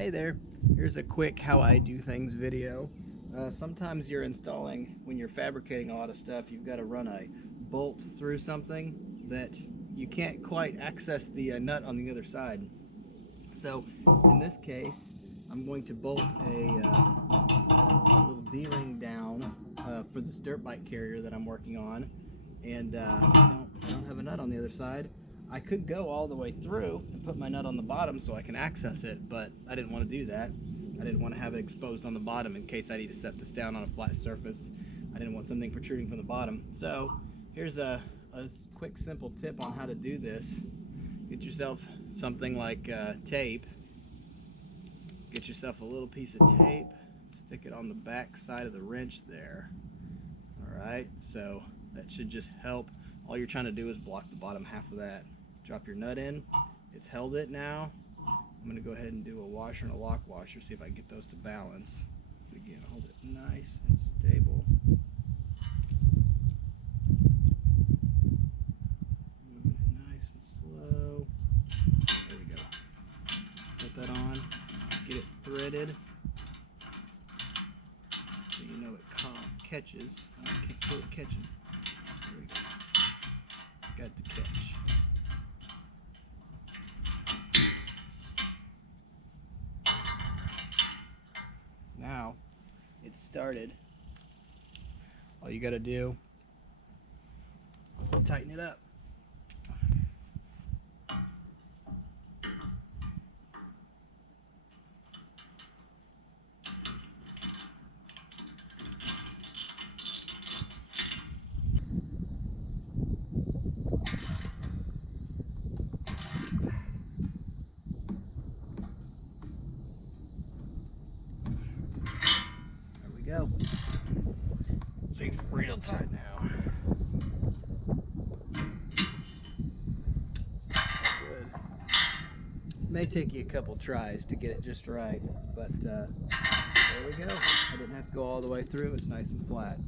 Hey there, here's a quick how I do things video. Sometimes when you're fabricating a lot of stuff, you've got to run a bolt through something that you can't quite access the nut on the other side. So in this case, I'm going to bolt a little D-ring down for this dirt bike carrier that I'm working on, and I don't have a nut on the other side. I could go all the way through and put my nut on the bottom so I can access it, but I didn't want to do that. I didn't want to have it exposed on the bottom in case I need to set this down on a flat surface. I didn't want something protruding from the bottom. So here's a quick, simple tip on how to do this. Get yourself something like tape. Get yourself a little piece of tape. Stick it on the back side of the wrench there. Alright, so that should just help. All you're trying to do is block the bottom half of that. Drop your nut in. It's held it now. I'm going to go ahead and do a washer and a lock washer, see if I can get those to balance. Again, hold it nice and stable. Moving it nice and slow. There we go. Set that on. Get it threaded so you know it catches. I can't feel it catching. There we go. Got to catch. Now it's started. All you got to do is tighten it up. Go. Things real tight now. Good. May take you a couple tries to get it just right, but there we go. I didn't have to go all the way through. It's nice and flat.